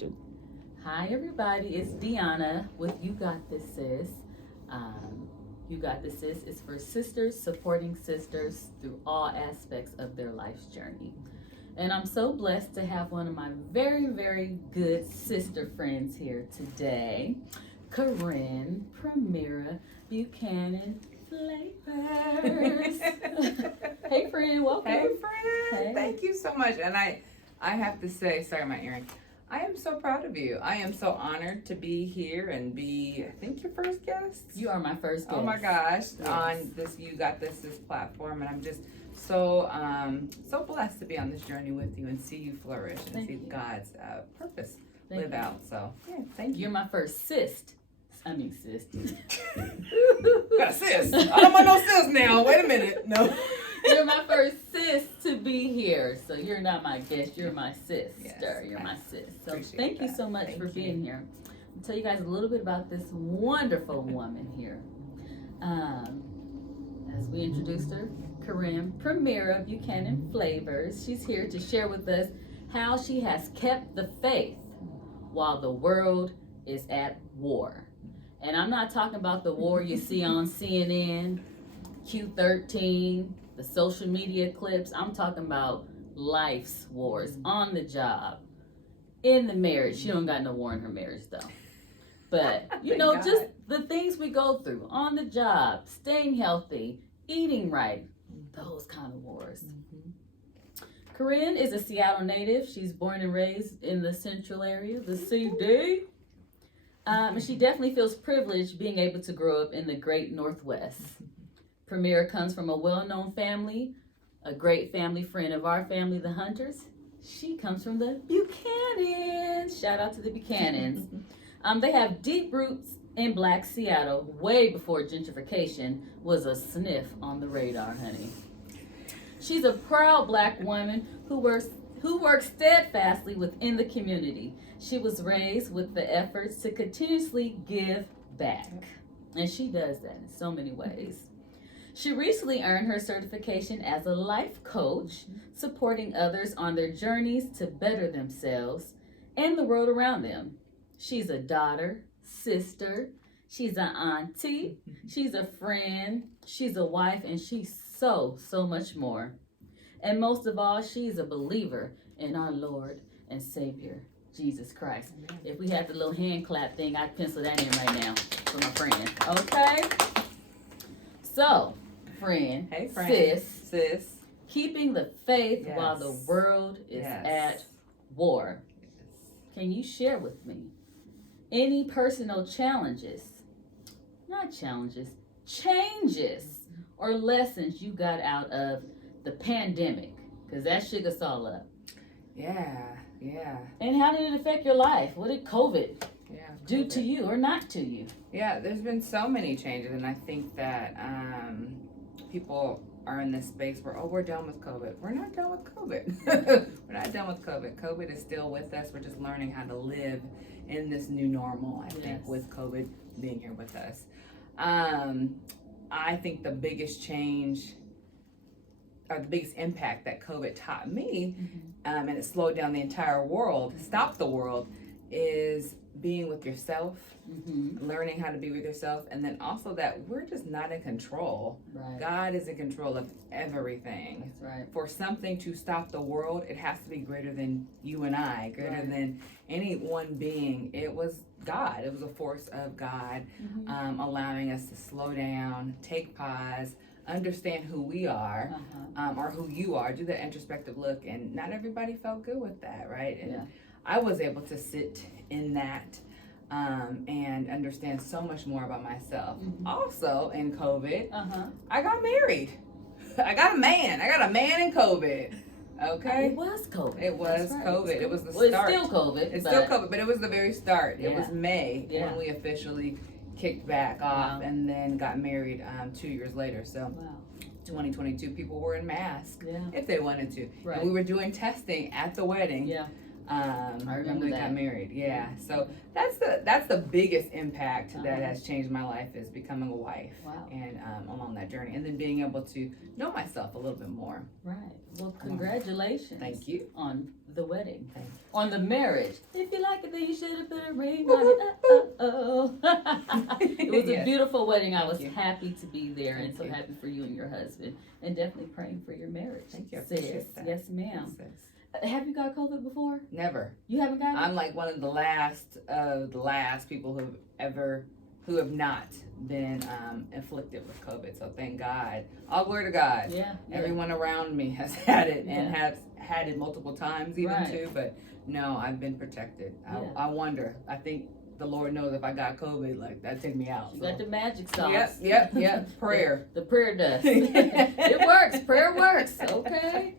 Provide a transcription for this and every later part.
introduction. Hi, everybody. It's Deanna with You Got This Sis. You Got This Sis is for sisters supporting sisters through all aspects of their life's journey. And I'm so blessed to have one of my very, very good sister friends here today, Kerren Buchanan Flavors. Hey, friend. Welcome. Hey, friend. Hey. Thank you so much. And I have to say, sorry, my earring. I am so proud of you. I am so honored to be here and be, I think, your first guest. You are my first guest. Oh my gosh, Yes. on this You Got This platform, and I'm just so blessed to be on this journey with you and see you flourish and Thank see you. God's purpose Thank live you. out. So yeah, thank you. You're my first sis. Got a sis. I don't want no sis now. Wait a minute. No. You're my first sis to be here. So you're not my guest, you're my sister. Yes, You're my sis. So appreciate thank you that. so much Thank for you. being here. I'll tell you guys a little bit about this wonderful woman here. As we introduced her, Kerren Buchanan Flavors. She's here to share with us how she has kept the faith while the world is at war. And I'm not talking about the war you see on CNN, Q13, the social media clips. I'm talking about life's wars, on the job, in the marriage. She don't got no war in her marriage though. But, you Thank know, God. just the things we go through on the job, staying healthy, eating right, those kind of wars. Kerren is a Seattle native. She's born and raised in the central area, the CD. And she definitely feels privileged being able to grow up in the great Northwest. Premier comes from a well-known family, a great family friend of our family, the Hunters. She comes from the Buchanans. Shout out to the Buchanans. They have deep roots in Black Seattle way before gentrification was a sniff on the radar, honey. She's a proud Black woman who works steadfastly within the community. She was raised with the efforts to continuously give back. And she does that in so many ways. She recently earned her certification as a life coach, supporting others on their journeys to better themselves and the world around them. She's a daughter, sister, she's an auntie, she's a friend, she's a wife, and she's so much more. And most of all, she's a believer in our Lord and Savior, Jesus Christ. Amen. If we had the little hand clap thing, I'd pencil that in right now for my friend. Okay? So, friend, Hey, friend. sis, keeping the faith Yes. while the world is Yes. at war. Can you share with me any personal changes, or lessons you got out of the pandemic? Because that shook us all up. Yeah. And how did it affect your life? What did COVID Yeah. do to you or not to you? Yeah, there's been so many changes, and I think that people are in this space where, we're done with COVID. We're not done with COVID. We're not done with COVID. COVID is still with us. We're just learning how to live in this new normal, I think, Yes. with COVID being here with us. I think the biggest change or the biggest impact that COVID taught me, and it slowed down the entire world, stopped the world, is being with yourself, learning how to be with yourself, and then also that we're just not in control. Right. God is in control of everything. That's right. For something to stop the world, it has to be greater than you and I, greater Right. than any one being. It was God. It was a force of God, allowing us to slow down, take pause, understand who we are, or who you are, do that introspective look, and not everybody felt good with that, right? And Yeah. I was able to sit in that and understand so much more about myself. Also, in COVID, I got married. I got a man in COVID. Okay? It was COVID. It was That's right. COVID. It was the Well, start. it's still COVID. It's but still COVID, but it was the very start. It Yeah. was May Yeah. when we officially kicked back off, Wow. and then got married 2 years later. So Wow. 2022, people were in masks Yeah. if they wanted to. Right. And we were doing testing at the wedding. Yeah. when we got married. Yeah. So that's the biggest impact that has changed my life, is becoming a wife. Wow. And along that journey, and then being able to know myself a little bit more. Right. Well, congratulations. Thank you. On the wedding. Thank you. On the marriage. If you like it, then you should have put a ring on it. It was a beautiful wedding. I was happy to be there, and so happy for you and your husband, and definitely praying for your marriage. Thank you. Sis. Yes, ma'am. Have you got COVID before? Never. You haven't got it? I'm like one of the last people who have not been afflicted with COVID. So thank God. All glory to God. Yeah. Everyone around me has had it and has had it multiple times even too. But no, I've been protected. I wonder. I think the Lord knows if I got COVID, like that'd take me out. You got the magic sauce. Yep. Prayer. The prayer does. It works. Prayer works. Okay.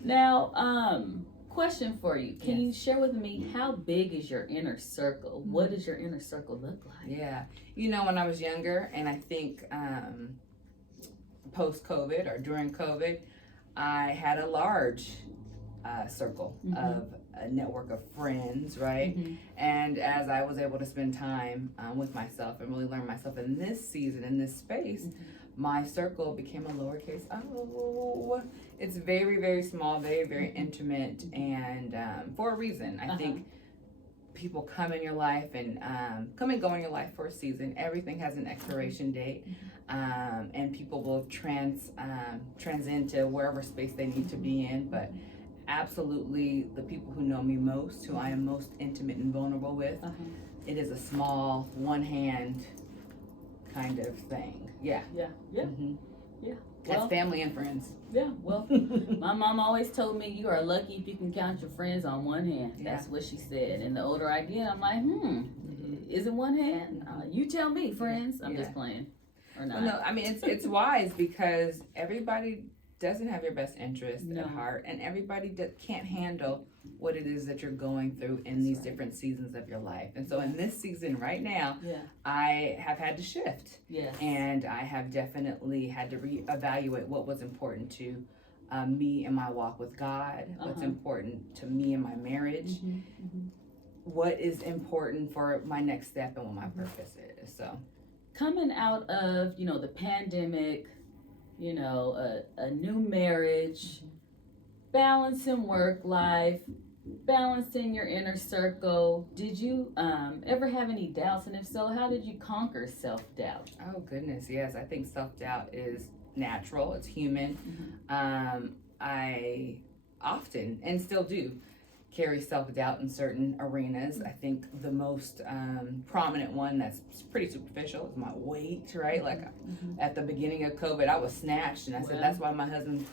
Now, question for you. Can you share with me, how big is your inner circle? What does your inner circle look like? Yeah. When I was younger, and I think post-COVID or during COVID, I had a large circle of a network of friends, right? And as I was able to spend time with myself and really learn myself in this season, in this space, my circle became a lowercase o. It's very, very small, very, very intimate, and for a reason. I think people come in your life and come and go in your life for a season. Everything has an expiration date, and people will transcend to wherever space they need to be in. But absolutely, the people who know me most, who I am most intimate and vulnerable with, it is a small, one hand kind of thing. Yeah. That's family and friends. Yeah, well, my mom always told me, you are lucky if you can count your friends on one hand. That's what she said. And the older I get, I'm like, is it one hand? You tell me, friends. I'm just playing. Or not. Well, no, I mean, it's wise, because everybody doesn't have your best interest at heart, and everybody can't handle what it is that you're going through in these different seasons of your life. And so in this season right now, I have had to shift. And I have definitely had to reevaluate what was important to me in my walk with God, what's important to me in my marriage, what is important for my next step, and what my purpose is. So coming out of, the pandemic, a new marriage, balancing work life, balancing your inner circle. Did you ever have any doubts? And if so, how did you conquer self-doubt? Oh, goodness, yes. I think self-doubt is natural. It's human. I often, and still do, carry self-doubt in certain arenas. I think the most prominent one that's pretty superficial is my weight, right? Like at the beginning of COVID, I was snatched, and I said that's why my husband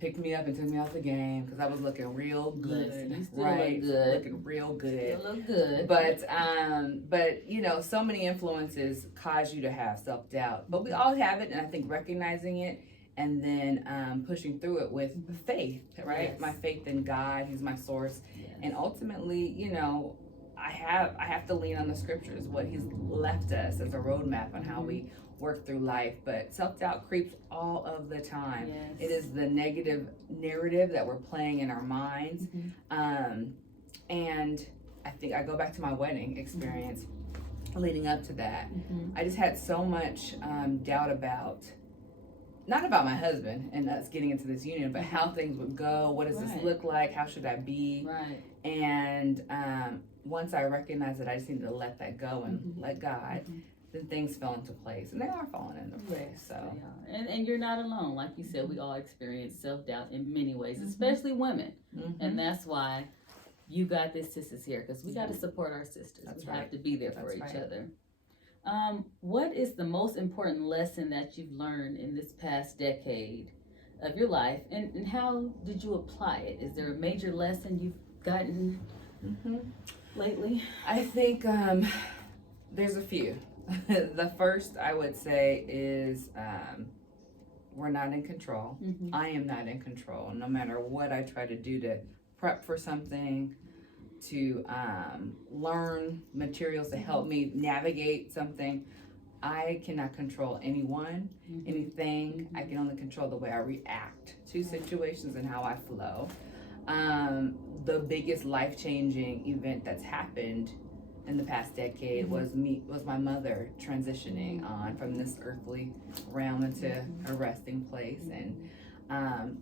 picked me up and took me off the game, because I was looking real good, you still right? look good. Looking real good. Still look good. But so many influences cause you to have self-doubt. But we all have it, and I think recognizing it and then pushing through it with faith, right? My faith in God, He's my source. And ultimately, I have to lean on the scriptures, what He's left us as a roadmap on how we work through life. But self-doubt creeps all of the time. It is the negative narrative that we're playing in our minds. And I think I go back to my wedding experience leading up to that. I just had so much doubt about, not about my husband and us getting into this union, but how things would go. What does this look like? How should I be? And once I recognized that I just needed to let that go and let God, then things fell into place, and they are falling into place. So, and you're not alone. Like you said, we all experience self-doubt in many ways, especially women, and that's why you got this sisters here, because we got to support our sisters. We have to be there for each other. What is the most important lesson that you've learned in this past decade of your life, and how did you apply it? Is there a major lesson you've gotten lately? I think there's a few. The first, I would say, is we're not in control. I am not in control. No matter what I try to do to prep for something, to learn materials to help me navigate something, I cannot control anyone, anything. I can only control the way I react to situations and how I flow. the biggest life-changing event that's happened in the past decade was my mother transitioning on from this earthly realm into a resting place. And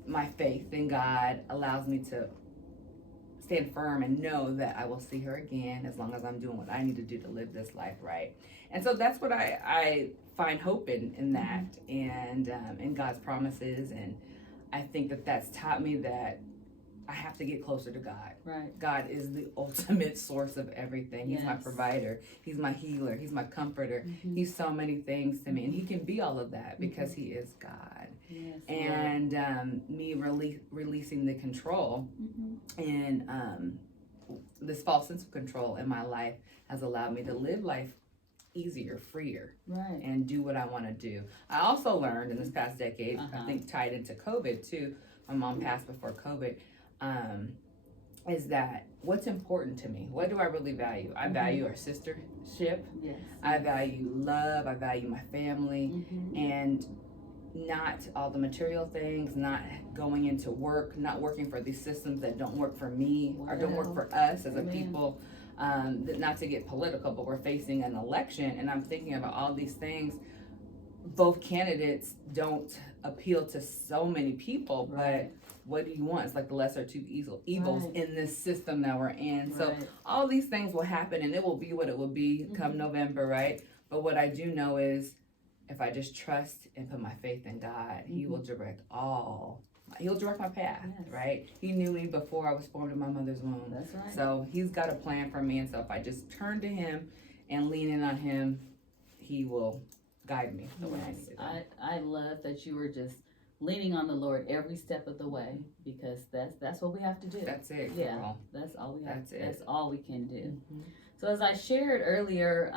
my faith in God allows me to stand firm and know that I will see her again as long as I'm doing what I need to do to live this life right. And so that's what I find hope in that, and in God's promises. And I think that that's taught me that I have to get closer to God. Right. God is the ultimate source of everything. He's my provider. He's my healer. He's my comforter. He's so many things to me, and he can be all of that because he is God. Yes, and me releasing the control and this false sense of control in my life has allowed me to live life easier, freer, right, and do what I want to do. I also learned in this past decade, I think tied into COVID too, my mom passed before COVID, is that what's important to me? What do I really value? I value our sistership. Yes. I value love. I value my family, and not all the material things, not going into work, not working for these systems that don't work for me or don't work for us as a people. Not to get political, but we're facing an election, and I'm thinking about all these things. Both candidates don't appeal to so many people, but what do you want? It's like the lesser two evils in this system that we're in. So all these things will happen, and it will be what it will be come November, right? But what I do know is if I just trust and put my faith in God, he will direct he'll direct my path, right? He knew me before I was formed in my mother's womb. That's right. So he's got a plan for me, and so if I just turn to him and lean in on him, he will guide me the way I need to. I love that you were just leaning on the Lord every step of the way, because that's what we have to do. That's it. Yeah, girl. that's all we have. That's it. That's all we can do. So as I shared earlier,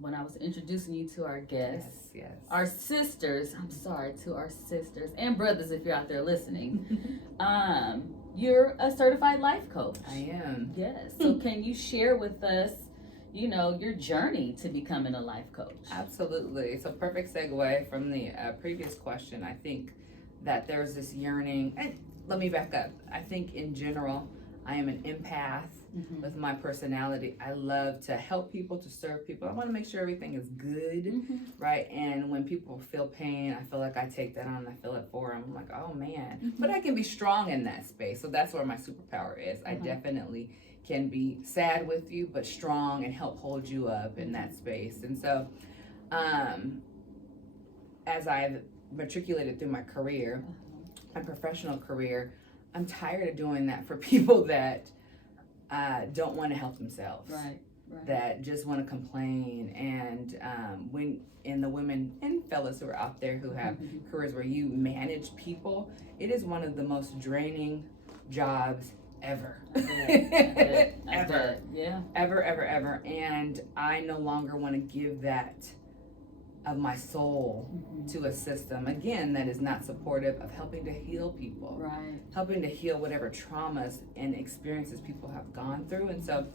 when I was introducing you to our guests, our sisters, to our sisters and brothers, if you're out there listening, you're a certified life coach. I am. Yes. So can you share with us, your journey to becoming a life coach? Absolutely. It's a perfect segue from the previous question. I think that there's this yearning, and let me back up. I think in general, I am an empath with my personality. I love to help people, to serve people. I want to make sure everything is good, right? And when people feel pain, I feel like I take that on and I feel it for them. I'm like, oh man. But I can be strong in that space. So that's where my superpower is. I definitely can be sad with you, but strong and help hold you up in that space. And so as I've matriculated through my career, my professional career, I'm tired of doing that for people that don't want to help themselves, that just want to complain. And the women and fellas who are out there who have careers where you manage people, it is one of the most draining jobs ever. Ever. And I no longer want to give that of my soul to a system, again, that is not supportive of helping to heal people, helping to heal whatever traumas and experiences people have gone through. And so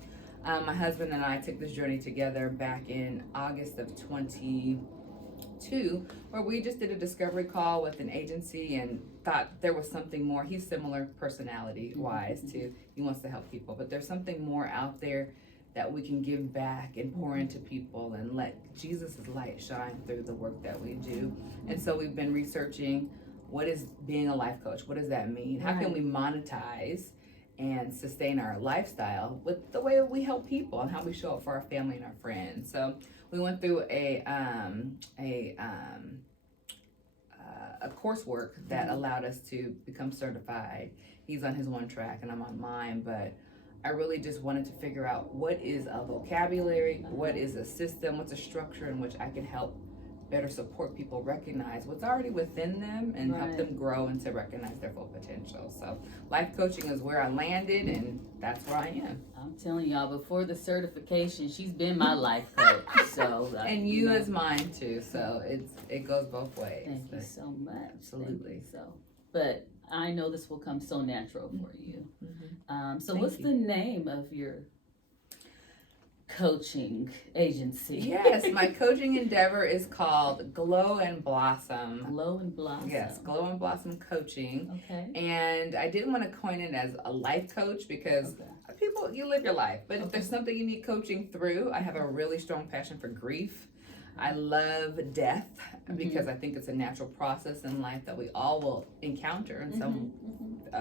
my husband and I took this journey together back in August of 22, where we just did a discovery call with an agency and thought there was something more. He's similar personality wise to, he wants to help people, but there's something more out there that we can give back and pour into people and let Jesus' light shine through the work that we do. And so we've been researching, what is being a life coach? What does that mean? How can we monetize and sustain our lifestyle with the way we help people and how we show up for our family and our friends? So we went through a coursework that allowed us to become certified. He's on his one track and I'm on mine, but I really just wanted to figure out what is a vocabulary, what is a system, what's a structure in which I can help better support people recognize what's already within them and help them grow and to recognize their full potential. So life coaching is where I landed, and that's where I am. I'm telling y'all, before the certification, she's been my life coach. So and you as mine too. So it goes both ways. Thank you so much. Absolutely. But I know this will come so natural for you. So Thank what's you. the name of your coaching agency. Yes, my coaching endeavor is called Glow and Blossom. Glow and Blossom. Yes, Glow and Blossom Coaching. Okay. And I didn't want to coin it as a life coach because people, you live your life. But if there's something you need coaching through, I have a really strong passion for grief. I love death because I think it's a natural process in life that we all will encounter in some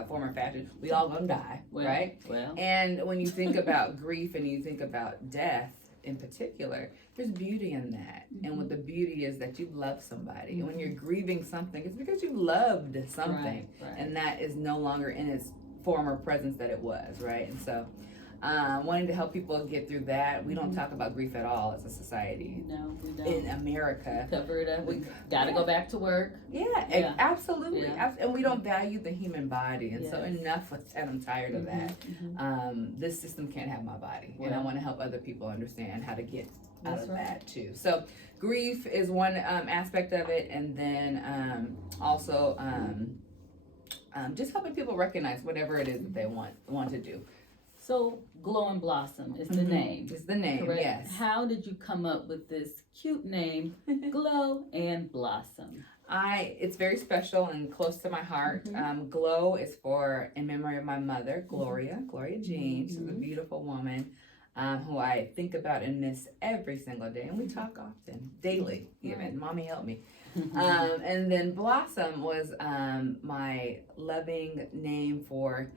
form or fashion. We all gonna die, right? Well. And when you think about grief and you think about death in particular, there's beauty in that. And what the beauty is that you love somebody. And when you're grieving something, it's because you loved something. Right. And that is no longer in its former presence that it was, right? And so wanting to help people get through that. We don't talk about grief at all as a society. No, we don't. In America. Cover it up. We gotta go back to work. Yeah. Absolutely. Yeah. And we don't value the human body. And so Yes. enough with that. I'm tired of that. This system can't have my body. And I want to help other people understand how to get out of that too. So grief is one aspect of it. And then also just helping people recognize whatever it is that they want to do. So Glow and Blossom is the name. It's the name, correct? yes. How did you come up with this cute name, Glow and Blossom? It's very special and close to my heart. Glow is in memory of my mother, Gloria Jean. She's a beautiful woman who I think about and miss every single day. And we talk often, daily even. Mommy, help me. And then Blossom was my loving name for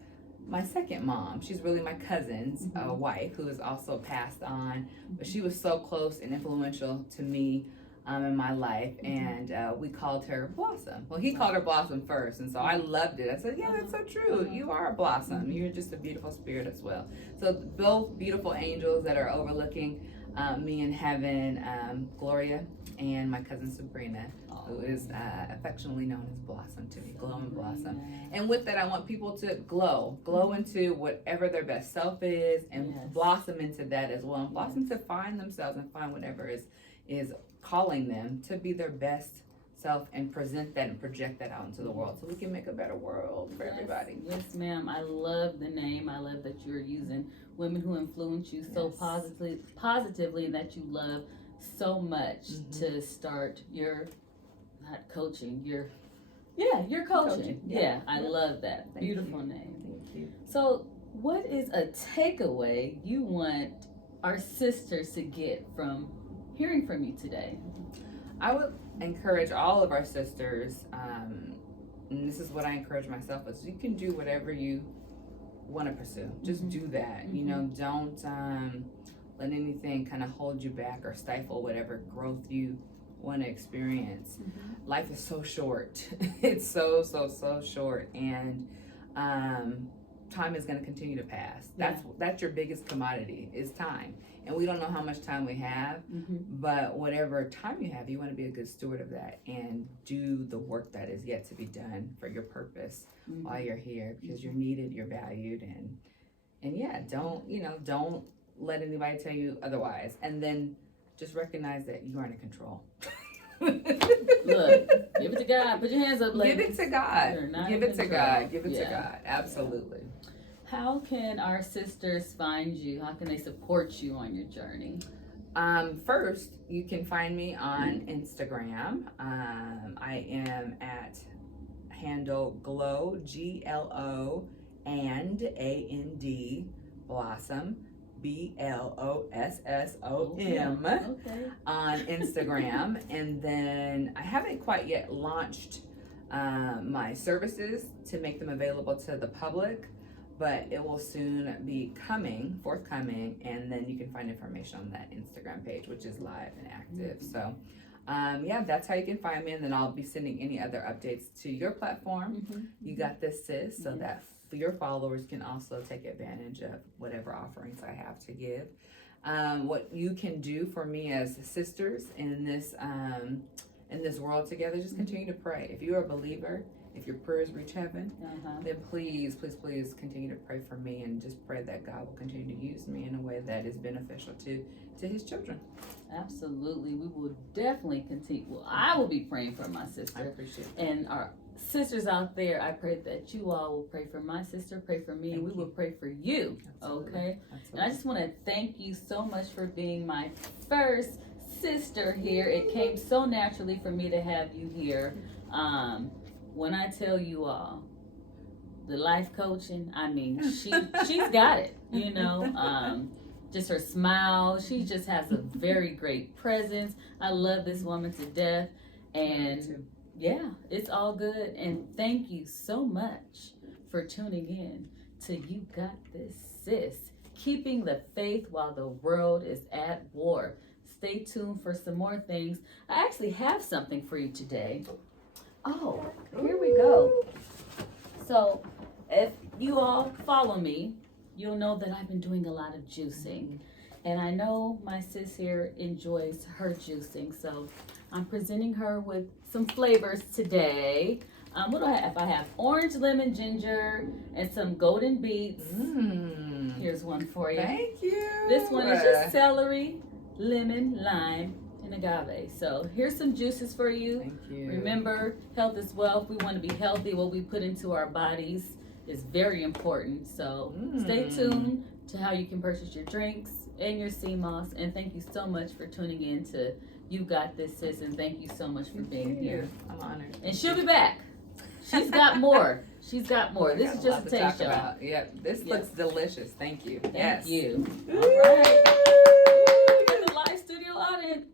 my second mom. She's really my cousin's wife, who is also passed on, but she was so close and influential to me in my life, and we called her Blossom. Well, he called her Blossom first, and so I loved it. I said, yeah, that's so true. You are a blossom. You're just a beautiful spirit as well. So both beautiful angels that are overlooking me in heaven, Gloria and my cousin Sabrina, who is affectionately known as Blossom to me, Glow and Blossom. And with that, I want people to glow into whatever their best self is, and blossom into that as well, and blossom to find themselves and find whatever is calling them to be their best self and present that and project that out into the world so we can make a better world for everybody. Yes, ma'am. I love the name. I love that you're using women who influence you so positively that you love so much to start your coaching. You're coaching. Yeah, I love that. Beautiful name. Thank you. So what is a takeaway you want our sisters to get from hearing from you today? I would encourage all of our sisters, and this is what I encourage myself, is you can do whatever you want to pursue. Just do that. You know, don't let anything kind of hold you back or stifle whatever growth you want to experience. Life is so short. It's so short, and time is going to continue to pass. That's your biggest commodity, is time. And we don't know how much time we have, but whatever time you have, you want to be a good steward of that and do the work that is yet to be done for your purpose while you're here, because you're needed, you're valued, and yeah, don't let anybody tell you otherwise. And then just recognize that you aren't in control. Look, give it to God. Put your hands up, ladies. Give it to God. Give it to God. Give it to God. Absolutely. How can our sisters find you? How can they support you on your journey? First, you can find me on Instagram. I am at handle Glow, GLO, and AND, Blossom, BLOSSOM, on Instagram. And then I haven't quite yet launched my services to make them available to the public, but it will soon be forthcoming, and then you can find information on that Instagram page, which is live and active. So that's how you can find me, and then I'll be sending any other updates to your platform. You got this, sis, so that your followers can also take advantage of whatever offerings I have to give. What you can do for me as sisters in this world together, just continue to pray. If you're a believer, if your prayers reach heaven, then please continue to pray for me, and just pray that God will continue to use me in a way that is beneficial to his children. Absolutely. We will definitely continue. Well, I will be praying for my sister. I appreciate that. And our sisters out there, I pray that you all will pray for my sister, pray for me, and we will pray for you. Absolutely. Okay? Absolutely. And I just want to thank you so much for being my first sister here. It came so naturally for me to have you here. When I tell you all, the life coaching, I mean, she's got it, you know. Just her smile, she just has a very great presence. I love this woman to death. And yeah, it's all good. And thank you so much for tuning in to You Got This, Sis. Keeping the faith while the world is at war. Stay tuned for some more things. I actually have something for you today. Oh, here we go. So, if you all follow me, you'll know that I've been doing a lot of juicing. And I know my sis here enjoys her juicing. So, I'm presenting her with some flavors today. What do I have? I have orange, lemon, ginger, and some golden beets. Here's one for you. Thank you. This one is just celery, lemon, lime, and agave. So here's some juices for you. Thank you. Remember, health is wealth. We want to be healthy. What we put into our bodies is very important. So stay tuned to how you can purchase your drinks and your sea moss. And thank you so much for tuning in to You Got This, Sis. And thank you so much for being here. I'm honored. And she'll be back. She's got more. She's got more. This is just a taste, y'all. Yep, this looks delicious. Thank you. Thank you. All All right. We got the live studio audience.